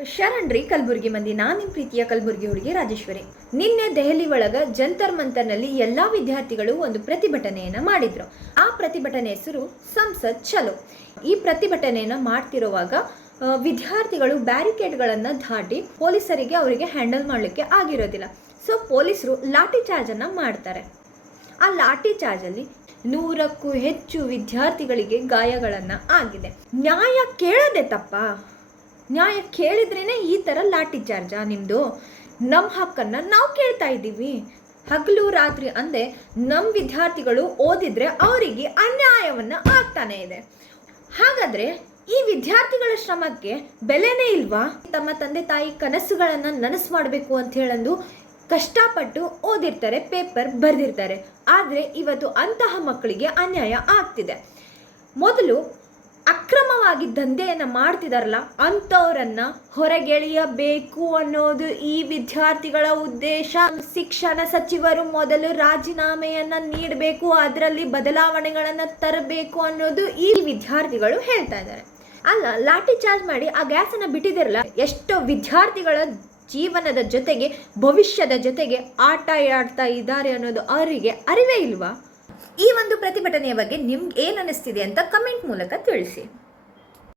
ಶರಣ್ರಿ ಕಲಬುರ್ಗಿ ಮಂದಿ. ನಾನು ನಿಮ್ಮ ಪ್ರೀತಿಯ ಕಲಬುರ್ಗಿ ಹುಡುಗಿ ರಾಜೇಶ್ವರಿ. ನಿನ್ನೆ ದೆಹಲಿ ಒಳಗ ಜಂತರ್ ಮಂತರ್ನಲ್ಲಿ ಎಲ್ಲಾ ವಿದ್ಯಾರ್ಥಿಗಳು ಒಂದು ಪ್ರತಿಭಟನೆಯನ್ನ ಮಾಡಿದ್ರು. ಆ ಪ್ರತಿಭಟನೆ ಹೆಸರು ಸಂಸತ್ ಚಲೋ. ಈ ಪ್ರತಿಭಟನೆಯನ್ನ ಮಾಡ್ತಿರುವಾಗ ವಿದ್ಯಾರ್ಥಿಗಳು ಬ್ಯಾರಿಕೇಡ್ಗಳನ್ನು ದಾಟಿ ಪೊಲೀಸರಿಗೆ ಅವರಿಗೆ ಹ್ಯಾಂಡಲ್ ಮಾಡಲಿಕ್ಕೆ ಆಗಿರೋದಿಲ್ಲ. ಸೊ ಪೊಲೀಸರು ಲಾಠಿ ಚಾರ್ಜನ್ನು ಮಾಡ್ತಾರೆ. ಆ ಲಾಠಿ ಚಾರ್ಜಲ್ಲಿ 100ಕ್ಕೂ ಹೆಚ್ಚು ವಿದ್ಯಾರ್ಥಿಗಳಿಗೆ ಗಾಯಗಳನ್ನು ಆಗಿದೆ. ನ್ಯಾಯ ಕೇಳದೆ ತಪ್ಪ? ನ್ಯಾಯ ಕೇಳಿದ್ರೇನೆ ಈ ಥರ ಲಾಠಿ ಚಾರ್ಜಾ ನಿಮ್ಮದು? ನಮ್ಮ ಹಕ್ಕನ್ನು ನಾವು ಕೇಳ್ತಾ ಇದ್ದೀವಿ. ಹಗಲು ರಾತ್ರಿ ಅಂದೆ ನಮ್ಮ ವಿದ್ಯಾರ್ಥಿಗಳು ಓದಿದ್ರೆ ಅವರಿಗೆ ಅನ್ಯಾಯವನ್ನು ಆಗ್ತಾನೆ ಇದೆ. ಹಾಗಾದರೆ ಈ ವಿದ್ಯಾರ್ಥಿಗಳ ಶ್ರಮಕ್ಕೆ ಬೆಲೆನೇ ಇಲ್ವಾ? ತಮ್ಮ ತಂದೆ ತಾಯಿ ಕನಸುಗಳನ್ನು ನನಸು ಮಾಡಬೇಕು ಅಂತ ಹೇಳಂದು ಕಷ್ಟಪಟ್ಟು ಓದಿರ್ತಾರೆ, ಪೇಪರ್ ಬರೆದಿರ್ತಾರೆ. ಆದರೆ ಇವತ್ತು ಅಂತಹ ಮಕ್ಕಳಿಗೆ ಅನ್ಯಾಯ ಆಗ್ತಿದೆ. ಮೊದಲು ಅಕ್ರಮವಾಗಿ ದಂಧೆಯನ್ನು ಮಾಡ್ತಿದಾರಲ್ಲ ಅಂಥವರನ್ನು ಹೊರಗೆಳೆಯಬೇಕು ಅನ್ನೋದು ಈ ವಿದ್ಯಾರ್ಥಿಗಳ ಉದ್ದೇಶ. ಶಿಕ್ಷಣ ಸಚಿವರು ಮೊದಲು ರಾಜೀನಾಮೆಯನ್ನು ನೀಡಬೇಕು, ಅದರಲ್ಲಿ ಬದಲಾವಣೆಗಳನ್ನು ತರಬೇಕು ಅನ್ನೋದು ಈ ವಿದ್ಯಾರ್ಥಿಗಳು ಹೇಳ್ತಾ ಇದ್ದಾರೆ. ಅಲ್ಲ, ಲಾಠಿ ಚಾರ್ಜ್ ಮಾಡಿ ಆ ಗ್ಯಾಸನ್ನು ಬಿಟ್ಟಿದಿರಲ್ಲ, ಎಷ್ಟೋ ವಿದ್ಯಾರ್ಥಿಗಳ ಜೀವನದ ಜೊತೆಗೆ ಭವಿಷ್ಯದ ಜೊತೆಗೆ ಆಟ ಆಡ್ತಾ ಇದ್ದಾರೆ ಅನ್ನೋದು ಅವರಿಗೆ ಅರಿವೇ ಇಲ್ವಾ? ಈ ಒಂದು ಪ್ರತಿಭಟನೆಯ ಬಗ್ಗೆ ನಿಮ್ಗೆ ಏನು ಅನಿಸ್ತಿದೆ ಅಂತ ಕಮೆಂಟ್ ಮೂಲಕ ತಿಳಿಸಿ.